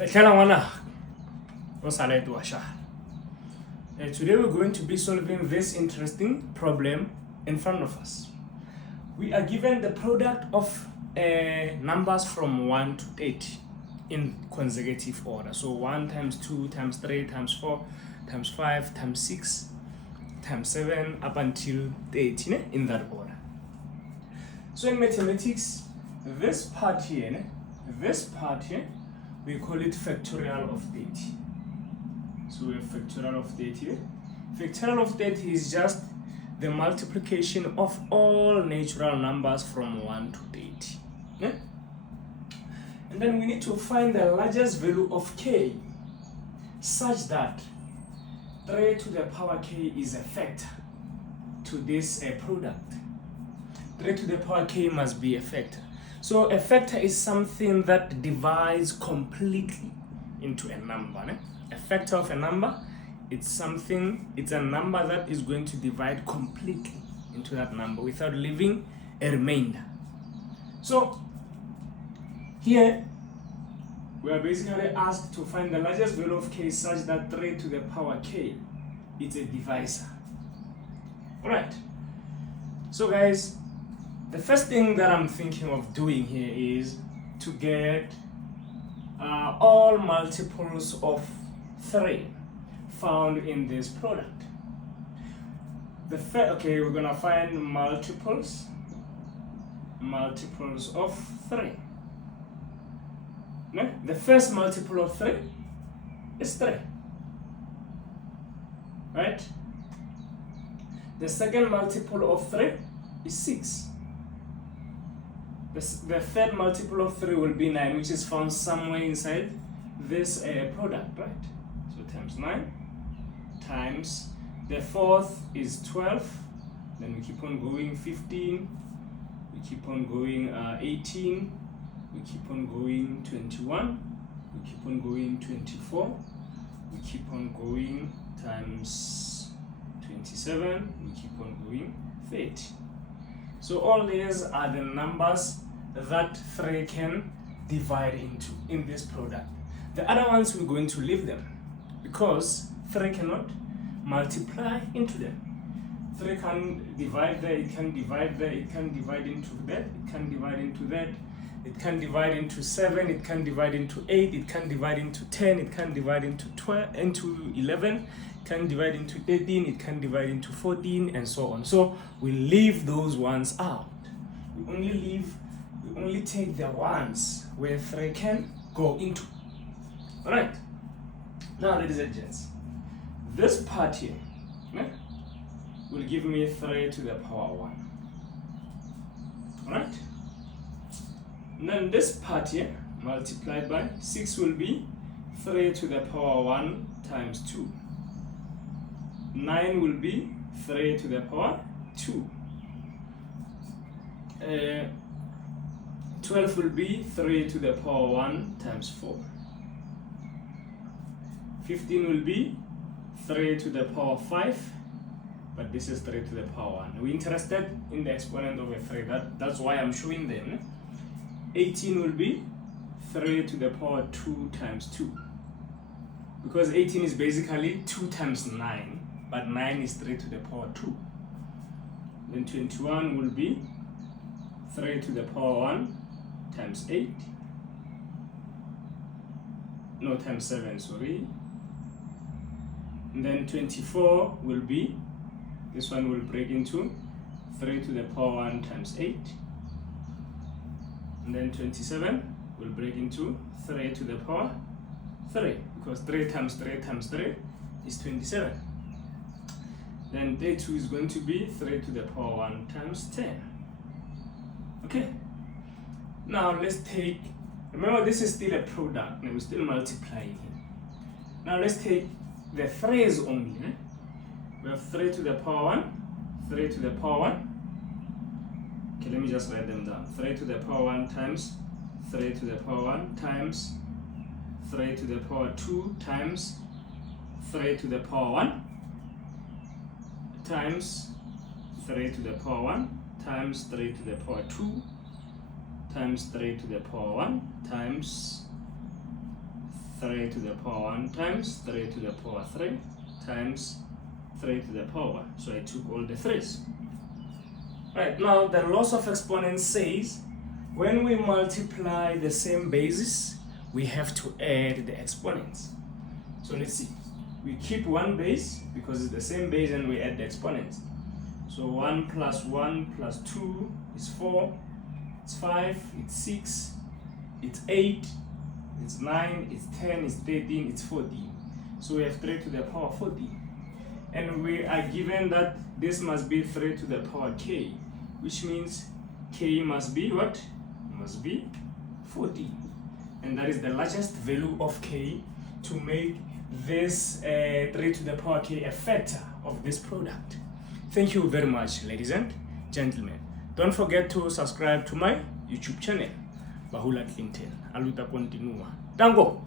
Today we're going to be solving this interesting problem in front of us. We are given the product of numbers from 1 to 8 in consecutive order. So 1 times 2 times 3 times 4 times 5 times 6 times 7 up until 30 in that order. So in mathematics, this part here, we call it factorial of 30. So we have factorial of 30. Factorial of 30 is just the multiplication of all natural numbers from 1 to 30. Yeah? And then we need to find the largest value of k such that 3 to the power k is a factor to this product. 3 to the power k must be a factor. So a factor is something that divides completely into a number. Ne? A factor of a number, it's a number that is going to divide completely into that number without leaving a remainder. So here we are basically asked to find the largest value of k such that 3 to the power k is a divisor. Alright, so guys, the first thing that I'm thinking of doing here is to get all multiples of 3 found in this product. We're gonna find multiples of 3. No? The first multiple of 3 is 3, right? The second multiple of 3 is 6. The third multiple of 3 will be 9, which is found somewhere inside this product, right? So times 9 times the fourth is 12, then we keep on going 15, we keep on going 18, we keep on going 21, we keep on going 24, we keep on going times 27, we keep on going 30. So all these are the numbers that 3 can divide into in this product. The other ones we're going to leave them because 3 cannot multiply into them. 3 can divide there, it can divide there, it can divide into that, it can divide into that, it can divide into 7, it can divide into 8, it can divide into 10, it can divide into 12, into 11, it can divide into 13, it can divide into 14, and so on. So we leave those ones out. We only take the ones where 3 can go into. Alright. Now, ladies and gents, this part here will give me 3 to the power 1. Alright? And then this part here multiplied by 6 will be 3 to the power 1 times 2. 9 will be 3 to the power 2. 12 will be 3 to the power 1 times 4. 15 will be 3 to the power 5, but this is 3 to the power 1. We're interested in the exponent of a 3, that's why I'm showing them. 18 will be 3 to the power 2 times 2, because 18 is basically 2 times 9, but 9 is 3 to the power 2. Then 21 will be 3 to the power 1 times 8, no, times 7, sorry. And then 24 will be, this one will break into 3 to the power 1 times 8. And then 27 will break into 3 to the power 3, because 3 times 3 times 3 is 27. Then day 2 is going to be 3 to the power 1 times 10. Okay? Now let's take, remember this is still a product, and we're still multiplying here. Now let's take the 3's only. We have 3 to the power 1, 3 to the power 1. Okay, let me just write them down. 3 to the power 1 times 3 to the power 1 times 3 to the power 2 times 3 to the power 1 times 3 to the power 1 times 3 to the power 2 times 3 to the power 1 times 3 to the power 1 times 3 to the power 3 times 3 to the power 1. So I took all the 3's. Right, now the loss of exponents says when we multiply the same bases, we have to add the exponents. So let's see. We keep one base because it's the same base and we add the exponents. So 1 plus 1 plus 2 is 4, it's 5, it's 6, it's 8, it's 9, it's 10, it's 13, it's 14. So we have 3 to the power 14. And we are given that this must be 3 to the power k, which means k must be what? Must be 14. And that is the largest value of k to make this 3 to the power k a factor of this product. Thank you very much, ladies and gentlemen. Don't forget to subscribe to my YouTube channel, Bahula Clinton. Aluta continua. Tango!